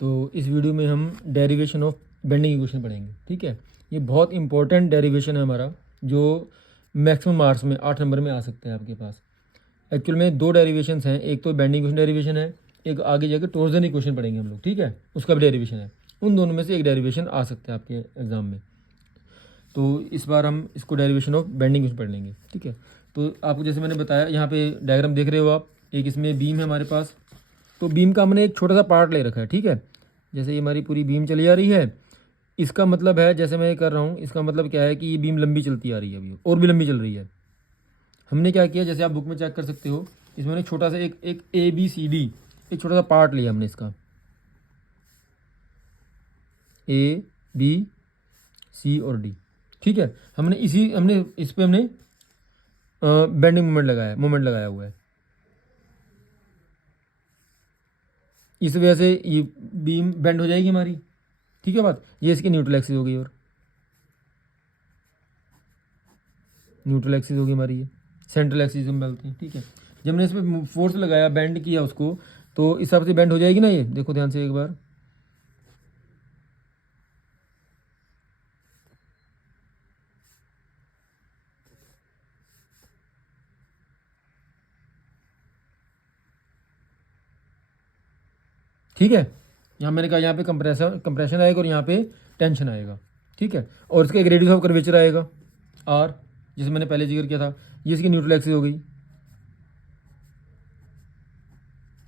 तो इस वीडियो में हम डेरिवेशन ऑफ बेंडिंग इक्वेशन पढ़ेंगे। ठीक है, ये बहुत इंपॉर्टेंट डेरिवेशन है हमारा, जो मैक्सिमम मार्क्स में 8 नंबर में आ सकते हैं आपके पास। एक्चुअल में 2 डेरिवेशंस हैं, एक तो बेंडिंग इक्वेशन डेरिवेशन है, एक आगे जाकर टॉर्जन इक्वेशन पढ़ेंगे हम लोग। ठीक है, उसका भी डेरिवेशन है। उन दोनों में से एक डेरिवेशन आ सकता है आपके एग्जाम में। तो इस बार हम इसको डेरिवेशन ऑफ बेंडिंग इक्वेशन पढ़ लेंगे। ठीक है, तो आपको जैसे मैंने बताया, यहाँ पे डायग्राम देख रहे हो आप, एक इसमें बीम है हमारे पास। तो बीम का हमने एक छोटा सा पार्ट ले रखा है। ठीक है, जैसे ये हमारी पूरी बीम चली आ रही है, इसका मतलब है, जैसे मैं ये कर रहा हूँ, इसका मतलब क्या है कि ये बीम लंबी चलती आ रही है, अभी और भी लंबी चल रही है। हमने क्या किया, जैसे आप बुक में चेक कर सकते हो, इसमें हमने छोटा सा एक ABCD एक छोटा सा पार्ट लिया हमने इसका, A B C और D। ठीक है, हमने इस पे हमने बेंडिंग मोमेंट लगाया हुआ है। इस वजह से ये बीम बेंड हो जाएगी हमारी। ठीक है बात, ये इसकी न्यूट्रल एक्सिस हो गई, और न्यूट्रल एक्सिस होगी हमारी, ये सेंट्रल एक्सिस हम बोलते हैं। ठीक है, जब हमने इस पर फोर्स लगाया, बेंड किया उसको, तो इस हिसाब से बेंड हो जाएगी ना। ये देखो ध्यान से एक बार, ठीक है। यहाँ मैंने कहा, यहाँ पे कंप्रेशन आएगा और यहाँ पे टेंशन आएगा। ठीक है, और इसका एक रेडियस ऑफ कर्वेचर आएगा R, जिसे मैंने पहले जिक्र किया था। ये इसकी न्यूट्रल एक्सिस हो गई।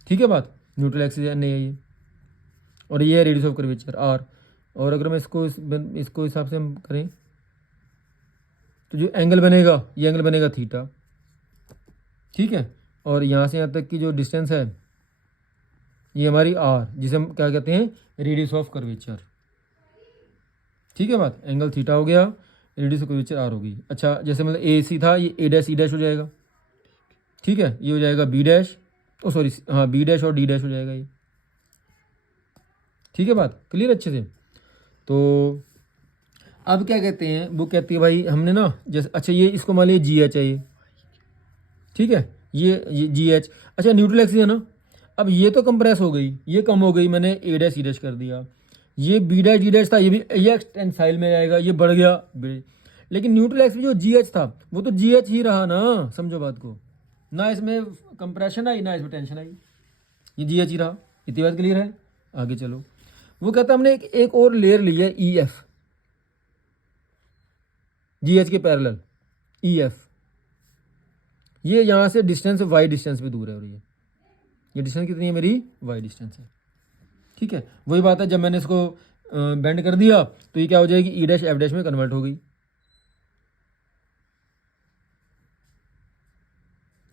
ठीक है बात, न्यूट्रल एक्सिस N है ये, और ये है रेडियस ऑफ कर्वेचर R। और अगर मैं इसको हिसाब से हम करें, तो जो एंगल बनेगा, ये एंगल बनेगा थीटा। ठीक है, और यहाँ से यहाँ तक की जो डिस्टेंस है, ये हमारी R, जिसे हम क्या कहते हैं, रेडियस ऑफ कर्वेचर। ठीक है बात, एंगल थीटा हो गया, रेडियस ऑफ कर्वेचर R होगी। अच्छा, जैसे मतलब AC था, ये A डैश E डैश हो जाएगा। ठीक है, ये हो जाएगा B डैश, ओ सॉरी, हाँ B डैश और D डैश हो जाएगा ये। ठीक है बात, क्लियर अच्छे से। तो अब क्या कहते हैं, वो कहती है भाई हमने ना, जैसे अच्छा ये इसको मान लीजिए GH है ये। ठीक है, ये GH। अच्छा, न्यूट्रल एक्सिस है ना। अब ये तो कंप्रेस हो गई, ये कम हो गई, मैंने A डैश E डैश कर दिया। ये B डैश D डैश था, ये भी ये एक्सटेंसाइल में आएगा, ये बढ़ गया। लेकिन न्यूट्रल एक्सिस जो GH था, वो तो GH ही रहा ना, समझो बात को। ना इसमें कंप्रेशन आई, ना इसमें टेंशन आई, ये GH ही रहा। इतनी बात क्लियर है। आगे चलो, वो कहता हमने एक और लेयर ली है EF, GH के पैरेलल EF। ये यहाँ से डिस्टेंस Y डिस्टेंस पे दूर है, और ये डिस्टेंस कितनी है मेरी, Y डिस्टेंस है। ठीक है, वही बात है, जब मैंने इसको बेंड कर दिया, तो ये क्या हो जाएगी, E डैश F डैश में कन्वर्ट हो गई।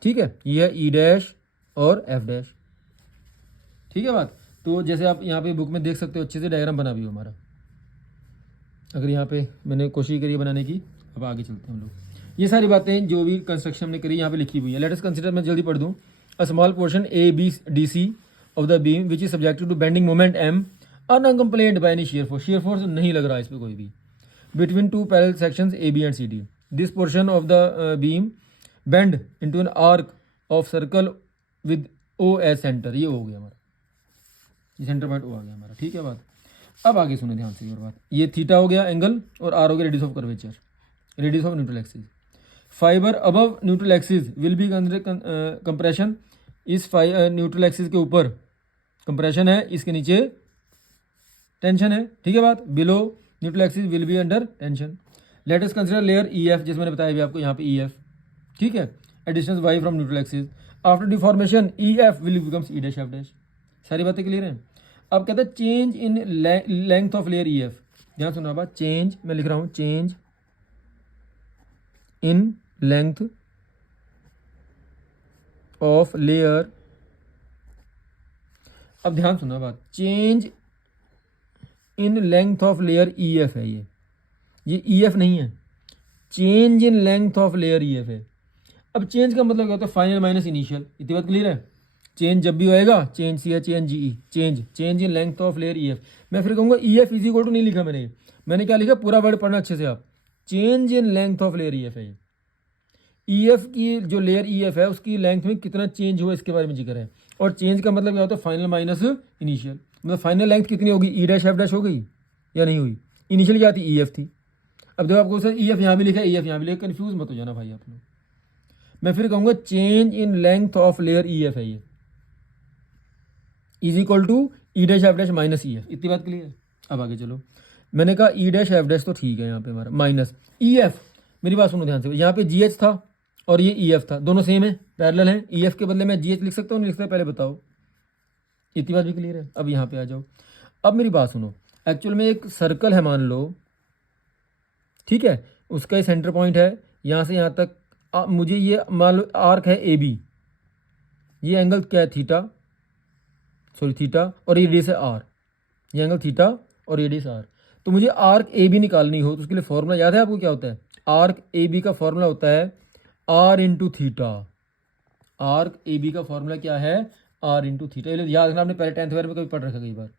ठीक है, ये है E डैश और F डैश। ठीक है बात। तो जैसे आप यहाँ पे बुक में देख सकते हो, अच्छे से डायग्राम बना भी हो हमारा। अगर यहाँ पे मैंने कोशिश करी बनाने की। अब आगे चलते हैं हम लोग। ये सारी बातें जो भी कंस्ट्रक्शन हमने करी यहाँ पे लिखी हुई है। लेट अस कंसीडर, मैं जल्दी पढ़ दूँ। A small portion ABDC of the beam which is subjected to bending moment M, unaccompanied by any shear force. Shear force नहीं लग रहा है इस पर कोई भी, between 2 parallel sections AB and CD। This portion of the beam bend into an arc of circle with O as centre. ये हो गया हमारा, ये सेंटर पॉइंट O आ गया हमारा। ठीक है बात। अब आगे सुनो ध्यान से, और बात, ये थीटा हो गया एंगल, और R हो गया radius of curvature, radius of neutral axis. Fibre above neutral axis will be compression. इस न्यूट्रल एक्सिस के ऊपर कंप्रेशन है, इसके नीचे टेंशन है। ठीक है बात, below neutral axis will be under tension. Late us consider layer EF, जिस मैंने बताया भी आपको, यहाँ पे EF। ठीक है, at distance Y from neutral axis. After deformation EF will becomes E dash F dash. सारी बातें क्लियर हैं। अब कहते हैं change in length of layer EF। ध्यान सुना बात, चेंज, मैं लिख रहा हूँ change in length of layer. अब ध्यान सुना बात, change in length of layer EF है ये EF नहीं है, change in length of layer EF है। अब चेंज का मतलब क्या होता है, फाइनल माइनस इनिशियल। इतनी बात क्लियर है। चेंज जब भी होएगा, change CHANGE, change in length of layer EF। मैं फिर कहूँगा EF इज इक्वल टू नहीं लिखा मैंने क्या लिखा, पूरा वर्ड पढ़ना अच्छे से आप। Change in length of layer EF है। EF की जो लेयर EF है, उसकी लेंथ में कितना चेंज हुआ, इसके बारे में जिक्र है। और चेंज का मतलब क्या होता है, फाइनल माइनस इनिशियल। मतलब फाइनल लेंथ कितनी होगी, ई डैश एफ डैश हो गई या नहीं हुई। इनिशियल क्या थी, ई एफ थी। अब देखो आपको सर ई एफ यहाँ भी लिखा है, ई एफ यहाँ भी लिखा, कन्फ्यूज मत हो जाना भाई आप लोग। मैं फिर कहूँगा change in length of layer E F है ये, is equal to E dash F dash minus E F. इतनी बात क्लियर है। अब आगे चलो, मैंने कहा ई डैश एफ डैश तो ठीक है यहाँ पे हमारा, माइनस ई एफ। मेरी बात सुनो ध्यान से, यहाँ पे जी एच था और ये ई एफ था, दोनों सेम है, पैरेलल हैं। ई एफ के बदले मैं जी एच लिख सकता हूँ, नहीं लिख सकता, पहले बताओ। इतनी बात भी क्लियर है। अब यहाँ पे आ जाओ। अब मेरी बात सुनो, एक्चुअल में एक सर्कल है मान लो, ठीक है, उसका सेंटर पॉइंट है यहाँ से यहाँ तक। मुझे ये मान लो आर्क है ए बी, ये एंगल क्या है, थीटा, सॉरी थीटा, और ये रेडियस है आर, ये एंगल थीटा और रेडियस आर। तो मुझे आर्क ए बी निकालनी हो तो उसके लिए फॉर्मूला याद है आपको, क्या होता है, आर्क ए बी का फॉर्मूला होता है R into theta. Arc A B का फॉर्मूला क्या है, आर इंटू थीटा। ये याद रखना, आपने पहले 10th वाले में कभी पढ़ रखा कई बार।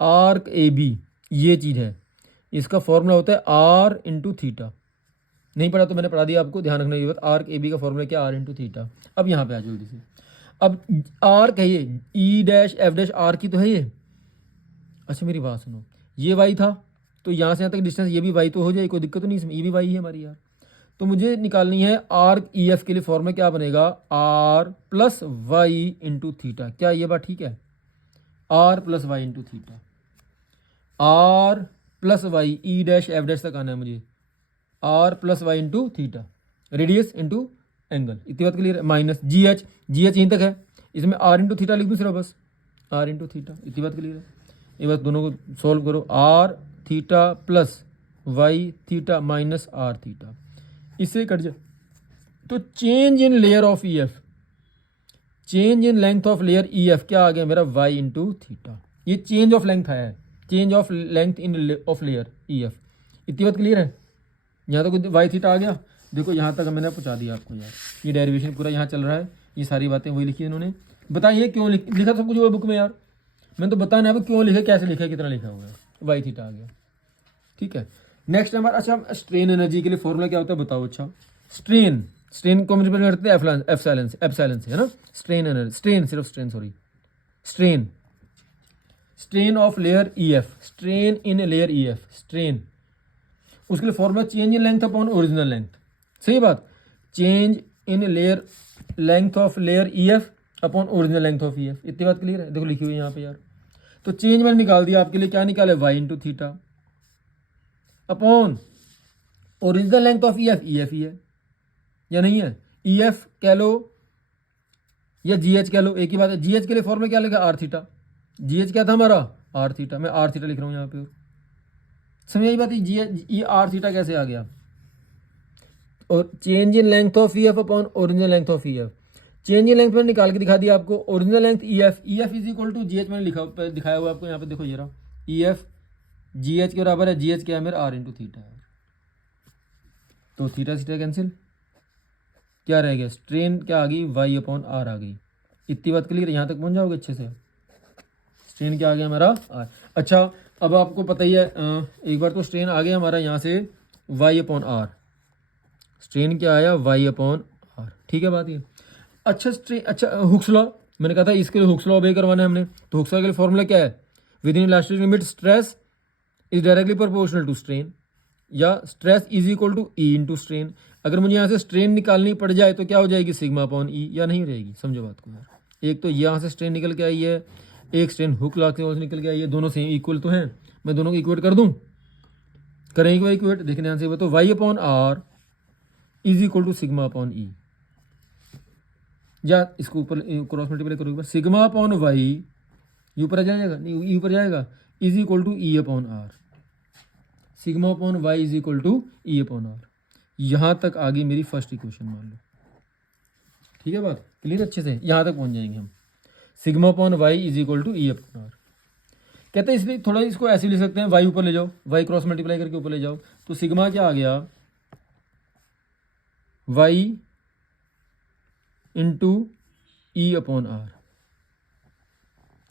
आर्क ए बी ये चीज़ है, इसका फॉर्मूला होता है आर इंटू थीटा। नहीं पढ़ा तो मैंने पढ़ा दिया आपको, ध्यान रखना ये बात। आर्क ए बी का फॉर्मूला क्या, आर इंटू थीटा। अब यहाँ पे आ जल्दी से। अब आर्क है ये, E dash F dash R की तो है ये। अच्छा मेरी बात सुनो, ये वाई था तो यहाँ से यहाँ तक डिस्टेंस ये भी वाई तो हो जाए, कोई दिक्कत तो नहीं इसमें, ये भी वाई है हमारी यार। तो मुझे निकालनी है आर्क ई एफ के लिए फॉर्मूला क्या बनेगा, R plus Y into theta. क्या ये बात ठीक है, R plus Y into theta. R plus Y, E dash F dash तक आना है मुझे, R plus Y into theta, radius into angle. इतनी बात क्लियर है। Minus G H, G H यहीं तक है, इसमें आर इंटू थीटा लिख दूँ सिर्फ बस, आर इंटू थीटा। इतनी बात क्लियर है। ये बस दोनों को सॉल्व करो, R theta plus Y theta minus R theta, इससे कट जाए। तो change in layer of E F, change in length of layer E F क्या आ गया मेरा, वाई इंटू थीटा। ये चेंज ऑफ लेंथ आया है, change of length in of layer E F. इतनी बात क्लियर है। यहाँ तक वाई थीटा आ गया। देखो यहाँ तक मैंने पहुँचा दिया आपको यार, ये डेरिवेशन पूरा यहाँ चल रहा है, ये सारी बातें वही लिखी है इन्होंने। बताइए क्यों लिखा सब कुछ हुआ बुक में यार, मैंने तो बताया ना क्यों लिखा, कैसे लिखा है, कितना लिखा हुआ है, वाई थीटा आ गया। ठीक है, नेक्स्ट हमारा, अच्छा स्ट्रेन एनर्जी के लिए फॉर्मूला क्या होता है बताओ। अच्छा स्ट्रेन, स्ट्रेन को हम रिप्रेजेंट करते हैं एप्सिलॉन से है ना। स्ट्रेन एनर्जी, स्ट्रेन सिर्फ strain, sorry strain, strain of layer E F, strain in layer E F, strain. उसके लिए formula change in length upon original length. सही बात, change in layer length of layer E F upon original length of E F. इतनी बात clear है। देखो लिखी हुई है यहाँ पे यार। तो चेंज मैंने निकाल दिया आपके लिए, क्या निकाले, y into theta upon original length of E F ही है या नहीं है, ई एफ कह लो या जी एच कह लो, एक ही बात है। जी एच के लिए फॉर्मूला क्या लिखा, आर थीटा। जी एच क्या था हमारा, आर थीटा। मैं आर थीटा लिख रहा हूँ यहाँ पे, समझ आई बात। ये आर थीटा कैसे आ गया, और change in length of E F upon original length of E F. Change in length मैंने निकाल के दिखा दिया आपको, original length E F is equal to G H मैंने लिखा दिखाया हुआ आपको यहाँ पे। देखो जरा, ई एफ जी एच के बराबर है, जी एच क्या है मेरा, आर इंटू थीटा है। तो थीटा थीटा कैंसिल, क्या रह गया, स्ट्रेन क्या आ गई, वाई अपॉन आर आ गई। इतनी बात क्लियर, यहाँ तक पहुँच जाओगे अच्छे से। स्ट्रेन क्या आ गया हमारा, आर। अच्छा अब आपको पता ही है, एक बार तो स्ट्रेन आ गया हमारा यहाँ से वाई अपॉन आर, स्ट्रेन क्या आया, वाई अपॉन आर। ठीक है बात ये। अच्छा स्ट्रेन, अच्छा हुक्स लॉ, मैंने कहा था इसके लिए हुक्स लॉ ओबे करवाना है हमने। तो हुक्स लॉ के लिए फॉर्मूला क्या है, within elastic limit stress is directly proportional to strain, या stress is equal to E into strain. अगर मुझे यहाँ से स्ट्रेन निकालनी पड़ जाए तो क्या हो जाएगी, सिग्मा अपॉन ई, या नहीं रहेगी। समझो बात को यार। एक तो यहाँ से स्ट्रेन निकल के आई है, एक स्ट्रेन हुक लॉ से निकल के आई है, दोनों सेम इक्वल तो हैं। मैं दोनों को इक्वेट कर दूँ, करेंगे इक्वेट, देखने ध्यान से। तो y upon R is equal to sigma upon E, या इसको ऊपर क्रॉस मल्टीप्लाई करोगे, सिग्मा अपॉन वाई, ये ऊपर आ जाएगा, नहीं ई ऊपर जाएगा, is equal to E upon R. Sigma upon Y is equal to E upon R. यहाँ तक आ गई मेरी फर्स्ट इक्वेशन मान लो। ठीक है बात क्लियर अच्छे से, यहाँ तक पहुँच जाएंगे हम। Sigma upon Y is equal to E upon R. कहते हैं इसलिए थोड़ा इसको ऐसे लिख सकते हैं, वाई ऊपर ले जाओ, वाई क्रॉस मल्टीप्लाई करके ऊपर ले जाओ। तो सिग्मा क्या आ गया, Y into E upon R.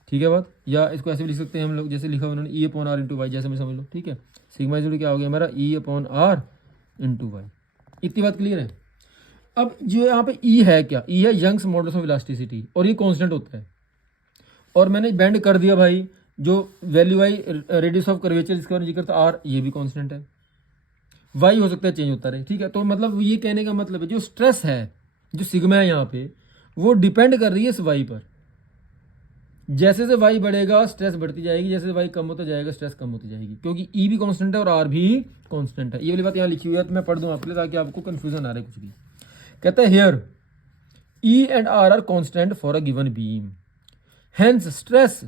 ठीक है बात, या इसको ऐसे भी लिख सकते हैं हम लोग, जैसे लिखा उन्होंने E upon R into Y, जैसे मैं समझ लो। ठीक है, सिग्मा इज क्या हो गया हमारा, E upon R into Y. इतनी बात क्लियर है। अब जो यहाँ पे ई है क्या, ई है यंग्स मॉडल्स ऑफ इलास्टिसिटी, और ये कांस्टेंट होता है। और मैंने बेंड कर दिया भाई, जो value I radius of curvature इसके बारे में जिक्र था आर, ये भी कांस्टेंट है। वाई हो सकता है चेंज होता रहे, ठीक है। तो मतलब ये कहने का मतलब है जो स्ट्रेस है, जो सिग्मा है यहाँ पे, वो डिपेंड कर रही है इस वाई पर। जैसे से वाई बढ़ेगा स्ट्रेस बढ़ती जाएगी, जैसे वाई कम होता जाएगा स्ट्रेस कम होती जाएगी, क्योंकि ई भी कांस्टेंट है और आर भी कांस्टेंट है। ये वाली बात यहाँ लिखी हुई है, तो मैं पढ़ दूँ आपके लिए ताकि आपको कंफ्यूजन आ रहा है कुछ भी। कहता है here E and R constant for a given beam, hence stress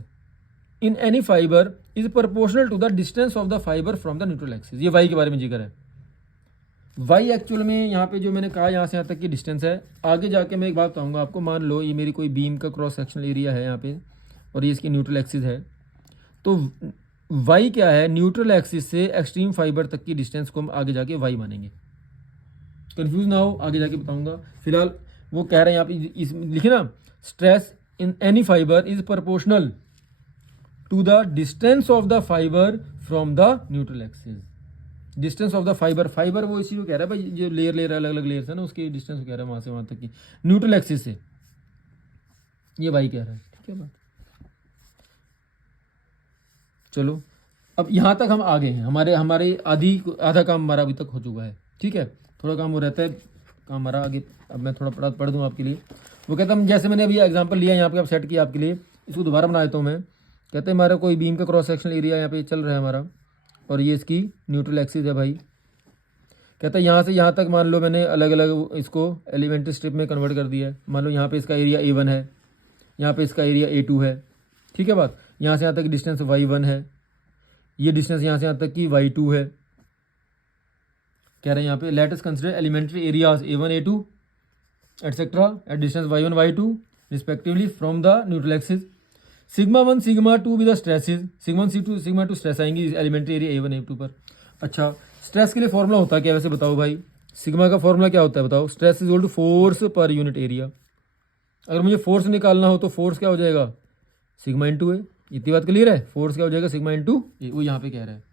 in any fibre is proportional to the distance of the fibre from the neutral axis. ये वाई के बारे में जिक्र है। वाई एक्चुअल में यहाँ पे जो मैंने कहा यहाँ से यहाँ तक की डिस्टेंस है। आगे जाके मैं एक बात बताऊंगा आपको। मान लो ये मेरी कोई बीम का क्रॉस सेक्शनल एरिया है यहाँ पे और ये इसकी न्यूट्रल एक्सिस है, तो वाई क्या है, न्यूट्रल एक्सिस से एक्सट्रीम फाइबर तक की डिस्टेंस को हम आगे जाके वाई मानेंगे। कंफ्यूज ना हो, आगे जाके बताऊंगा। फिलहाल वो कह रहे हैं यहाँ पे इस लिखे ना, stress in any fibre is proportional to the distance of the fibre from the neutral axis. Distance of the fibre, fibre वो इसी को कह रहा है भाई, जो लेयर अलग अलग लेयर्स है ना, उसकी डिस्टेंस को कह रहा है वहां से वहां तक की न्यूट्रल एक्सिस से। ये भाई कह रहा है, ठीक है बात। चलो अब यहाँ तक हम आ गए हैं, हमारे आधा काम हमारा अभी तक हो चुका है, ठीक है। थोड़ा काम वो रहता है, काम हमारा आगे। अब मैं थोड़ा पढ़ दूँ आपके लिए। वो कहता है जैसे मैंने अभी एग्जाम्पल लिया यहाँ पे, आप सेट किया आपके लिए, इसको दोबारा बना देता हूँ मैं। कहते हैं हमारा कोई बीम का क्रॉस सेक्शनल एरिया यहाँ पे चल रहा है हमारा, और ये इसकी न्यूट्रल एक्सिस है भाई। कहता है यहाँ से यहाँ तक मान लो मैंने अलग अलग इसको एलिमेंट्री स्ट्रिप में कन्वर्ट कर दिया है। मान लो यहाँ पे इसका एरिया A1 है, यहाँ पे इसका एरिया A2 है, ठीक है बात। यहाँ से यहाँ तक डिस्टेंस Y1 है, ये डिस्टेंस यहाँ से यहाँ तक की Y2 है। कह रहे हैं यहाँ पे let us consider elementary areas A1 A2 etcetera at distance Y1 Y2 respectively from the neutral axis. Sigma 1 sigma 2 with the stresses, sigma 1 sigma 2 stress आएंगी एलिमेंट्री एरिया A1 A2 पर। अच्छा, स्ट्रेस के लिए फॉर्मूला होता है क्या वैसे बताओ भाई? सिग्मा का फॉर्मूला क्या होता है बताओ? Stress is equal to force per unit area. अगर मुझे फोर्स निकालना हो तो फोर्स क्या हो जाएगा? सिग्मा इंटू ए। इतनी बात क्लियर है? फोर्स क्या हो जाएगा? सिग्मा इंटू ए। वो यहाँ पे कह रहा है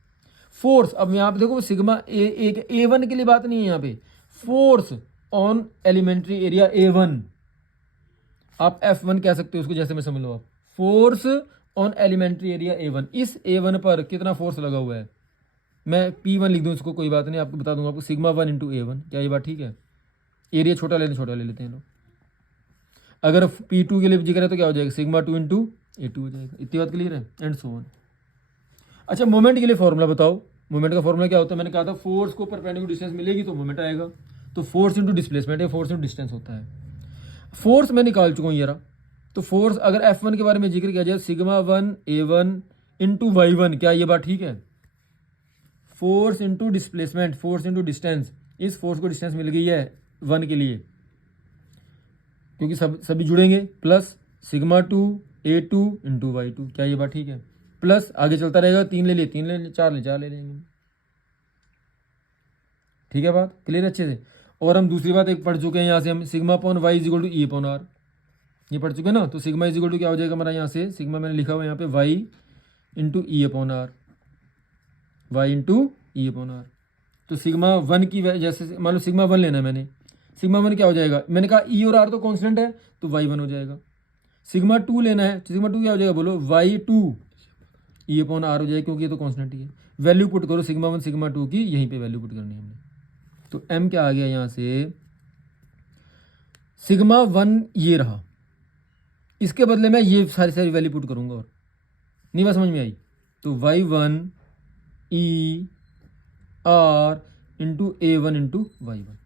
फोर्स। अब यहाँ पे देखो सिग्मा A1 के लिए बात नहीं है यहाँ पे, force on elementary area A1। आप F1 कह सकते हो उसको, जैसे मैं समझ लो आप। Force on elementary area A1, इस A1 पर कितना फोर्स लगा हुआ है? मैं P1 लिख दूँ इसको, कोई बात नहीं, आपको बता दूंगा आपको। Sigma 1 into A1। क्या ये बात ठीक है? एरिया छोटा ले लेते हैं लोग। अगर P2 के लिए जिक्र है तो क्या हो जाएगा? सिग्मा 2 इंटू A2 हो जाएगा। इतनी बात क्लियर है? And so on. अच्छा, मोमेंट के लिए फॉर्मूला बताओ। मोमेंट का फॉर्मूला क्या होता है? मैंने कहा था फोर्स को परपेंडिकुलर डिस्टेंस मिलेगी तो मोमेंट आएगा। तो फोर्स इंटू डिस्प्लेसमेंट है, फोर्स इंटू डिस्टेंस होता है। फोर्स मैं निकाल चुका हूँ यार। तो फोर्स अगर F1 के बारे में जिक्र किया जाए, सिग्मा 1 A1 इंटू Y1, क्या ये बात ठीक है? Force into displacement, force into distance. इस फोर्स को डिस्टेंस मिल गई है 1 के लिए, क्योंकि सभी जुड़ेंगे, plus sigma 2 A2 into Y2। क्या ये बात ठीक है? प्लस आगे चलता रहेगा, 3 ले लिए 3 ले लिए, 4 ले लेंगे। ठीक है बात क्लियर अच्छे से? और हम दूसरी बात एक पढ़ चुके हैं यहाँ से, हम sigma upon Y is equal to E upon R, ये पढ़ चुके हैं ना। तो सिग्मा इज इक्वल टू क्या हो जाएगा हमारा? यहाँ से सिग्मा मैंने लिखा हुआ है यहाँ पे Y into E upon R, Y into E upon R. तो सिग्मा 1 की जैसे मान लो सिग्मा 1 लेना है मैंने, सिग्मा 1 क्या हो जाएगा? मैंने कहा ई और आर तो कॉन्स्टेंट है तो वाई 1 हो जाएगा। सिग्मा 2 लेना है, सिग्मा 2 क्या हो जाएगा बोलो? वाई 2 ई अपॉन आर हो जाएगा, क्योंकि ये तो कॉन्स्टेंट ही है। वैल्यू पुट करो सिग्मा 1 सिग्मा 2 की, यहीं पे वैल्यू पुट करनी है हमने। तो m क्या आ गया यहाँ से? सिग्मा 1 ये रहा, इसके बदले में ये सारी वैल्यू पुट करूंगा। और नहीं बात समझ में आई? तो y1 E R into A1 into Y1,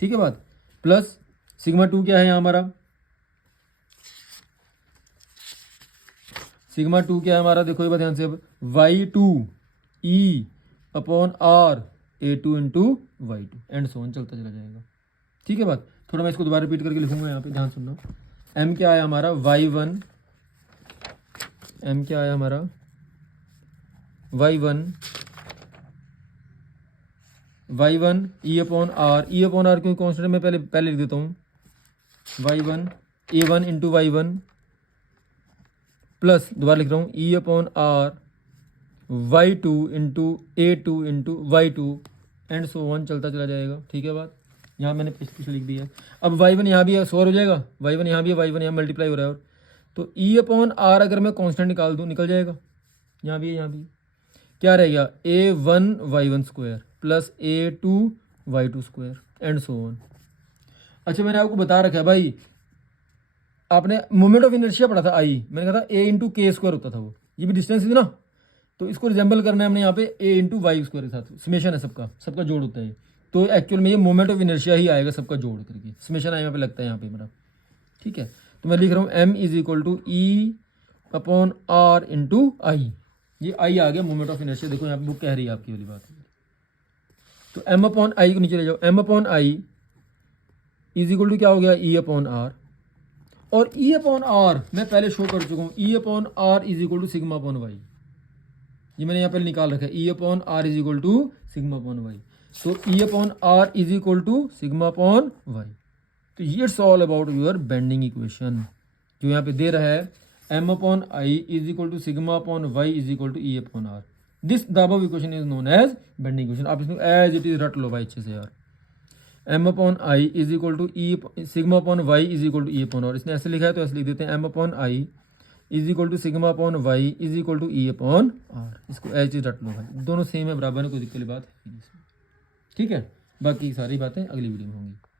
ठीक है बात। प्लस सिग्मा 2 क्या है यहाँ हमारा? सिग्मा 2 क्या है हमारा? देखो ये बात ध्यान से, अब y2 E upon R A2 into Y2 and so on चलता चला जाएगा। ठीक है बात। थोड़ा मैं इसको दोबारा रिपीट करके लिखूंगा यहाँ पे, ध्यान सुनना। m क्या आया हमारा? y1, m क्या आया हमारा? y1 ई अपॉन आर क्योंकि कॉन्स्टेंट में पहले लिख देता हूँ। y1 A1 into Y1 plus दोबारा लिख रहा हूँ E upon R y2 into A2 into Y2 and so on चलता चला जाएगा। ठीक है बात। यहाँ मैंने पीछे लिख दिया। अब y1 यहाँ भी है, 100 हो जाएगा। y1 यहाँ भी है, y1 यहाँ मल्टीप्लाई हो रहा है। और तो ई अपॉन आर अगर मैं कांस्टेंट निकाल दूँ निकल जाएगा, यहाँ भी है यहाँ भी, क्या रहेगा a1 y1 square plus a2 y2 square and so on. अच्छा मैंने आपको बता रखा है भाई, आपने मोमेंट ऑफ इनर्शिया पढ़ा था आई, मैंने कहा था a इंटू के स्क्वायर होता था वो, ये भी डिस्टेंस थी ना, तो इसको रिजेंबल करना है हमने यहाँ पे a इंटू वाई स्क्वायर के साथ, समेशन है सबका, सबका जोड़ होता है, तो एक्चुअल में ये मोमेंट ऑफ इनर्शिया ही आएगा सबका जोड़ करके, समेशन यहाँ पे लगता है यहाँ पे मेरा, ठीक है। तो मैं लिख रहा हूँ m is equal to E upon R into I, ये आई आ गया मोमेंट ऑफ इनर्शिया, देखो यहाँ पे बुक कह रही है आपकी वाली बात। तो m अपॉन आई को नीचे ले जाओ, m upon I is equal to क्या हो गया e अपॉन आर, और e अपॉन आर मैं पहले शो कर चुका हूँ, e upon R is equal to sigma upon Y, ये मैंने यहाँ पे निकाल रखा है, e upon R is equal to sigma upon Y, तो e upon R is equal to sigma upon Y. तो ये it's all about your bending equation, जो यहाँ पे दे रहा है m upon I is equal to sigma upon Y is equal to e upon R, this the above equation is known as bending equation. आप इसमें एज इट इज रट लो भाई अच्छे से यार, m upon I is equal to E sigma upon Y is equal to E upon R, इसने ऐसे लिखा है तो ऐसे लिख देते हैं m upon I is equal to sigma upon Y is equal to E upon R, इसको एज इट रट लो भाई, दोनों सेम है बराबर है, कोई दिक्कत की बात है, ठीक है। बाकी सारी बातें अगली वीडियो में होंगी।